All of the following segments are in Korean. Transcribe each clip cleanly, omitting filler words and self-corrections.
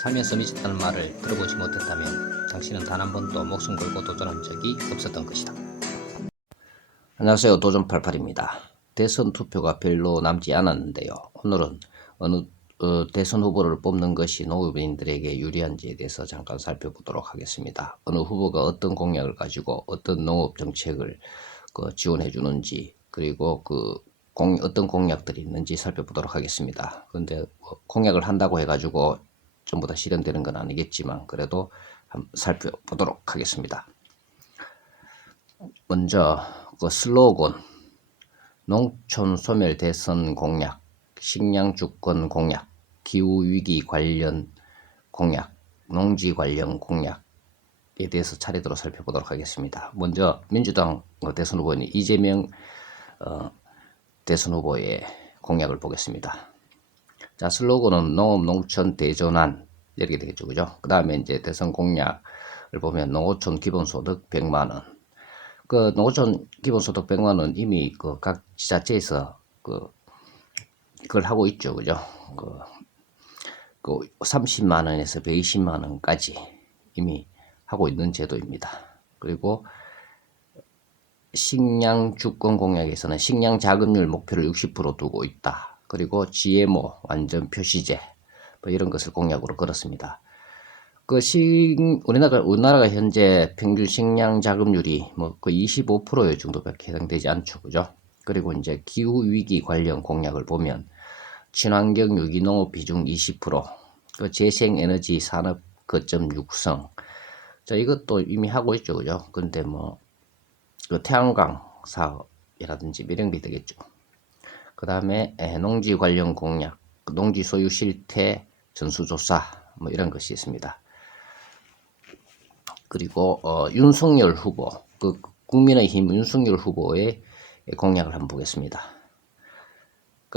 살면서 미쳤다는 말을 들어보지 못했다면 당신은 단 한 번도 목숨 걸고 도전한 적이 없었던 것이다. 안녕하세요. 도전88입니다. 대선 투표가 별로 남지 않았는데요. 오늘은 어느 대선 후보를 뽑는 것이 농업인들에게 유리한지에 대해서 잠깐 살펴보도록 하겠습니다. 어느 후보가 어떤 공약을 가지고 어떤 농업 정책을 지원해 주는지, 그리고 어떤 공약들이 있는지 살펴보도록 하겠습니다. 그런데 공약을 한다고 해가지고 전부 다 실현되는 건 아니겠지만 그래도 한번 살펴보도록 하겠습니다. 먼저 슬로건: 농촌 소멸 대선 공약, 식량 주권 공약, 기후 위기 관련 공약, 농지 관련 공약에 대해서 차례대로 살펴보도록 하겠습니다. 먼저 민주당 대선 후보인 이재명 대선 후보의 공약을 보겠습니다. 자, 슬로건은 농업 농촌 대전환 이렇게 되겠죠, 그죠? 그 다음에 이제 대선 공약을 보면 농어촌 기본소득 100만 원. 농어촌 기본소득 100만 원 이미 각 지자체에서 그걸 하고 있죠, 그죠? 30만 원에서 120만 원까지 이미 하고 있는 제도입니다. 그리고 식량 주권 공약에서는 식량 자급률 목표를 60% 두고 있다. 그리고 GMO 완전 표시제 이런 것을 공약으로 걸었습니다. 우리나라가 현재 평균 식량 자급률이 거의 25% 정도밖에 해당되지 않죠, 그죠? 그리고 이제 기후 위기 관련 공약을 보면 친환경 유기농업 비중 20%, 재생에너지 산업 거점 육성. 자, 이것도 이미 하고 있죠, 그죠? 근데 태양광 사업이라든지 이런 게 되겠죠. 그 다음에 농지 관련 공약, 농지 소유 실태 전수조사 이런 것이 있습니다. 그리고 윤석열 후보, 국민의힘 윤석열 후보의 공약을 한번 보겠습니다.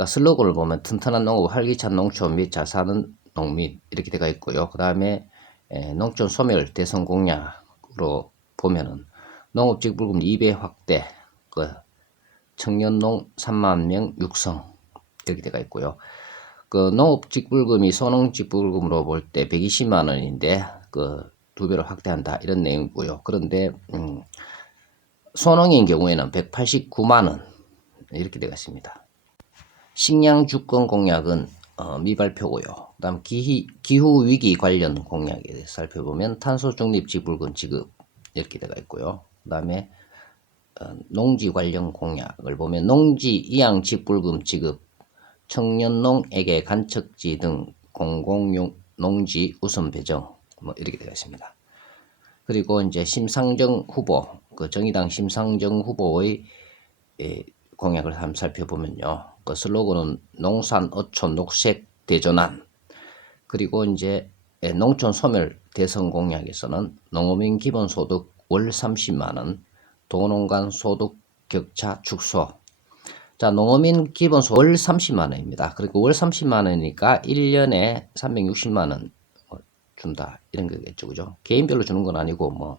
슬로건을 보면 튼튼한 농업, 활기찬 농촌 및 잘 사는 농민 이렇게 되어 있고요. 그 다음에 농촌 소멸 대선 공약으로 보면은 농업직불금 2배 확대, 청년농 3만 명 육성 이렇게 되어 있고요. 농업직불금이 소농직불금으로 볼 때 120만 원인데 2배로 확대한다 이런 내용이고요. 그런데 소농인 경우에는 189만 원 이렇게 되어 있습니다. 식량 주권 공약은 미발표고요. 그다음 기후 위기 관련 공약에 대해서 살펴보면 탄소 중립 직불금 지급 이렇게 되어 있고요. 그다음에 농지 관련 공약을 보면 농지 이양 직불금 지급, 청년농에게 간척지 등 공공용 농지 우선 배정 이렇게 되어 있습니다. 그리고 이제 심상정 후보, 정의당 심상정 후보의 공약을 한번 살펴보면요. 슬로건은 농산 어촌 녹색 대전환. 그리고 이제 농촌 소멸 대선 공약에서는 농어민 기본소득 월 30만 원, 도농간 소득 격차 축소. 자, 농어민 기본소득 월 30만 원입니다. 그리고 월 30만 원이니까 1년에 360만 원 준다 이런 거겠죠, 그죠? 개인별로 주는 건 아니고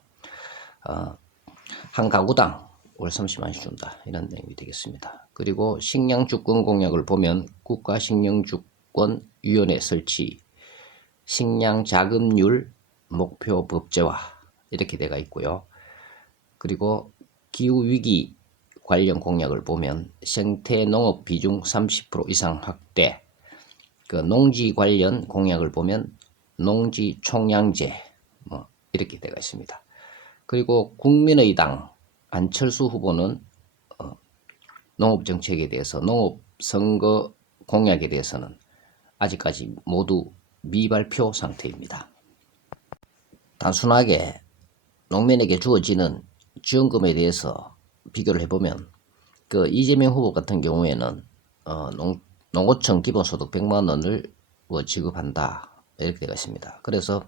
한 가구당 월 30만 원씩 준다 이런 내용이 되겠습니다. 그리고 식량 주권 공약을 보면 국가식량주권위원회 설치, 식량 자급률 목표 법제화 이렇게 되어 있고요. 그리고 기후 위기 관련 공약을 보면 생태 농업 비중 30% 이상 확대, 농지 관련 공약을 보면 농지 총량제 이렇게 되어 있습니다. 그리고 국민의당 안철수 후보는 농업 정책에 대해서, 농업 선거 공약에 대해서는 아직까지 모두 미발표 상태입니다. 단순하게 농민에게 주어지는 지원금에 대해서 비교를 해보면 이재명 후보 같은 경우에는 농어촌 기본소득 100만 원을 지급한다 이렇게 되어 있습니다. 그래서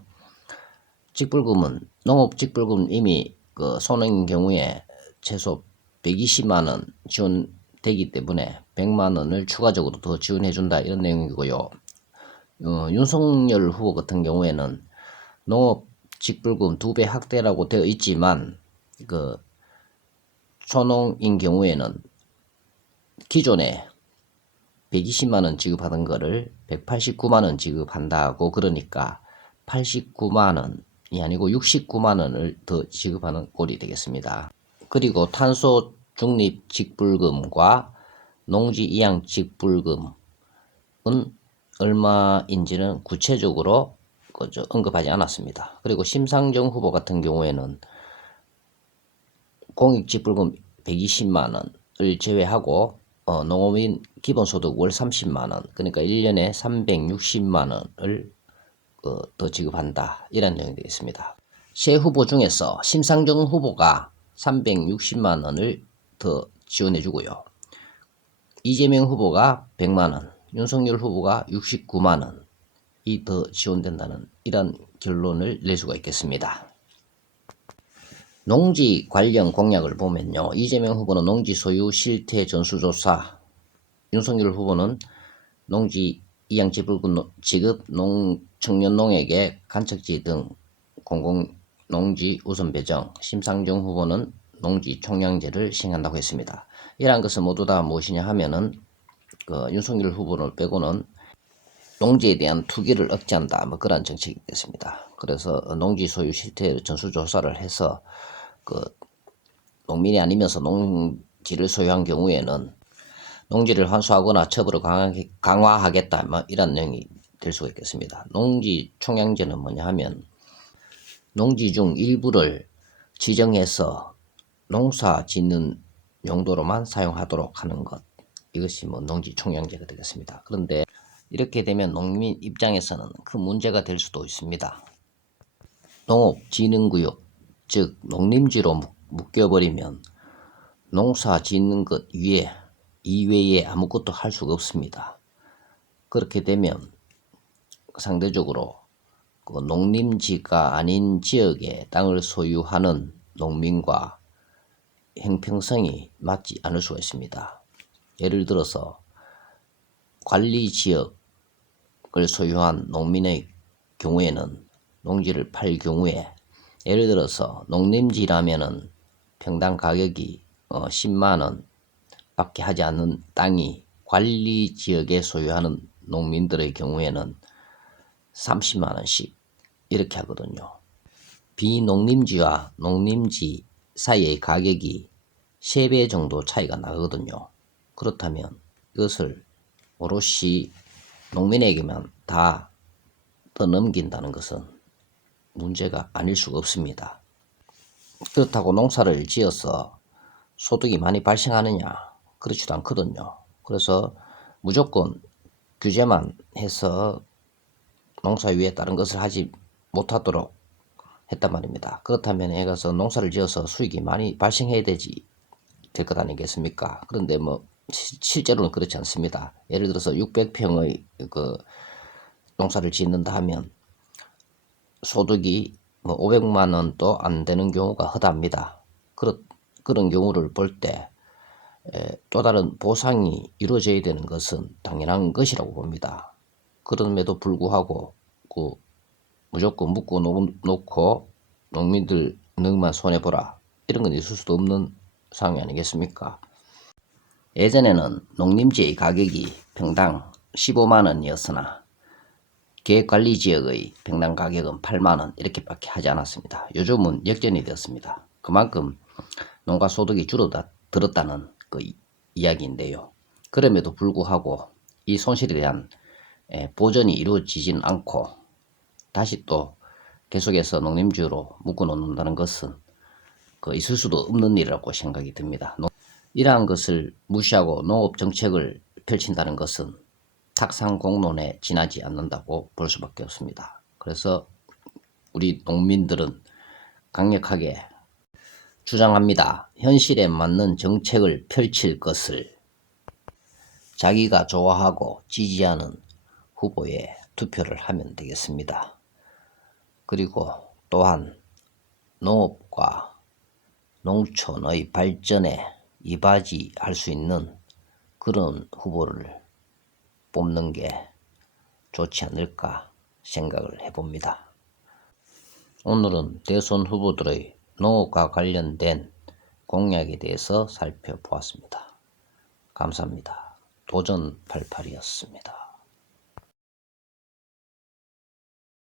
직불금은 농업직불금 이미 소농인 경우에 최소 120만 원 지원되기 때문에 100만 원을 추가적으로 더 지원해 준다 이런 내용이고요. 윤석열 후보 같은 경우에는 농업직불금 2배 확대라고 되어 있지만 소농인 경우에는 기존에 120만 원 지급하던 거를 189만 원 지급한다고, 그러니까 89만 원이 아니고 69만 원을 더 지급하는 꼴이 되겠습니다. 그리고 탄소 중립 직불금과 농지 이양 직불금은 얼마인지는 구체적으로 언급하지 않았습니다. 그리고 심상정 후보 같은 경우에는 공익직불금 120만 원을 제외하고 농업인 기본소득 월 30만 원, 그러니까 1년에 360만 원을 더 지급한다, 이런 내용이 되겠습니다. 세 후보 중에서 심상정 후보가 360만 원을 더 지원해 주고요. 이재명 후보가 100만 원, 윤석열 후보가 69만 원이 더 지원된다는 이런 결론을 낼 수가 있겠습니다. 농지 관련 공약을 보면요. 이재명 후보는 농지 소유 실태 전수조사, 윤석열 후보는 농지 이양 지불금 지급, 청년 농액의 간척지 등 공공농지 우선 배정, 심상정 후보는 농지 총량제를 시행한다고 했습니다. 이러한 것은 모두 다 무엇이냐 하면은 윤석열 후보를 빼고는 농지에 대한 투기를 억제한다, 뭐 그런 정책이겠습니다. 그래서 농지 소유 실태 전수조사를 해서 농민이 아니면서 농지를 소유한 경우에는 농지를 환수하거나 처벌을 강화하겠다, 뭐 이런 내용이 될 수가 있겠습니다. 농지 총량제는 뭐냐 하면 농지 중 일부를 지정해서 농사 짓는 용도로만 사용하도록 하는 것, 이것이 농지 총량제가 되겠습니다. 그런데 이렇게 되면 농민 입장에서는 큰 문제가 될 수도 있습니다. 농업진흥구역, 즉 농림지로 묶여버리면 농사 짓는 것 이외에 아무것도 할 수가 없습니다. 그렇게 되면 상대적으로 농림지가 아닌 지역에 땅을 소유하는 농민과 형평성이 맞지 않을 수가 있습니다. 예를 들어서 관리지역을 소유한 농민의 경우에는 농지를 팔 경우에, 예를 들어서 농림지라면은 평당 가격이 10만 원 밖에 하지 않는 땅이 관리지역에 소유하는 농민들의 경우에는 30만 원씩 이렇게 하거든요. 비농림지와 농림지 사이의 가격이 3배 정도 차이가 나거든요. 그렇다면 이것을 오롯이 농민에게만 다 더 넘긴다는 것은 문제가 아닐 수가 없습니다. 그렇다고 농사를 지어서 소득이 많이 발생하느냐? 그렇지도 않거든요. 그래서 무조건 규제만 해서 농사 위에 다른 것을 하지 못하도록 했단 말입니다. 그렇다면 애 가서 농사를 지어서 수익이 많이 발생해야 될 것 아니겠습니까? 그런데 실제로는 그렇지 않습니다. 예를 들어서 600평의 농사를 짓는다 하면 소득이 500만 원도 안 되는 경우가 허다합니다. 그런 경우를 볼 때 또 다른 보상이 이루어져야 되는 것은 당연한 것이라고 봅니다. 그럼에도 불구하고 무조건 묶어 놓고 농민들 너만 손해보라, 이런 건 있을 수도 없는 상황이 아니겠습니까? 예전에는 농림지의 가격이 평당 15만 원이었으나 계획관리지역의 평당 가격은 8만 원 이렇게밖에 하지 않았습니다. 요즘은 역전이 되었습니다. 그만큼 농가소득이 줄어들었다는 이야기인데요. 그럼에도 불구하고 이 손실에 대한 보전이 이루어지지는 않고 다시 또 계속해서 농림지로 묶어놓는다는 것은 있을 수도 없는 일이라고 생각이 듭니다. 이러한 것을 무시하고 농업정책을 펼친다는 것은 탁상공론에 지나지 않는다고 볼 수밖에 없습니다. 그래서 우리 농민들은 강력하게 주장합니다. 현실에 맞는 정책을 펼칠 것을. 자기가 좋아하고 지지하는 후보에 투표를 하면 되겠습니다. 그리고 또한 농업과 농촌의 발전에 이바지할 수 있는 그런 후보를 뽑는 게 좋지 않을까 생각을 해봅니다. 오늘은 대선 후보들의 농업과 관련된 공약에 대해서 살펴보았습니다. 감사합니다. 도전88이었습니다.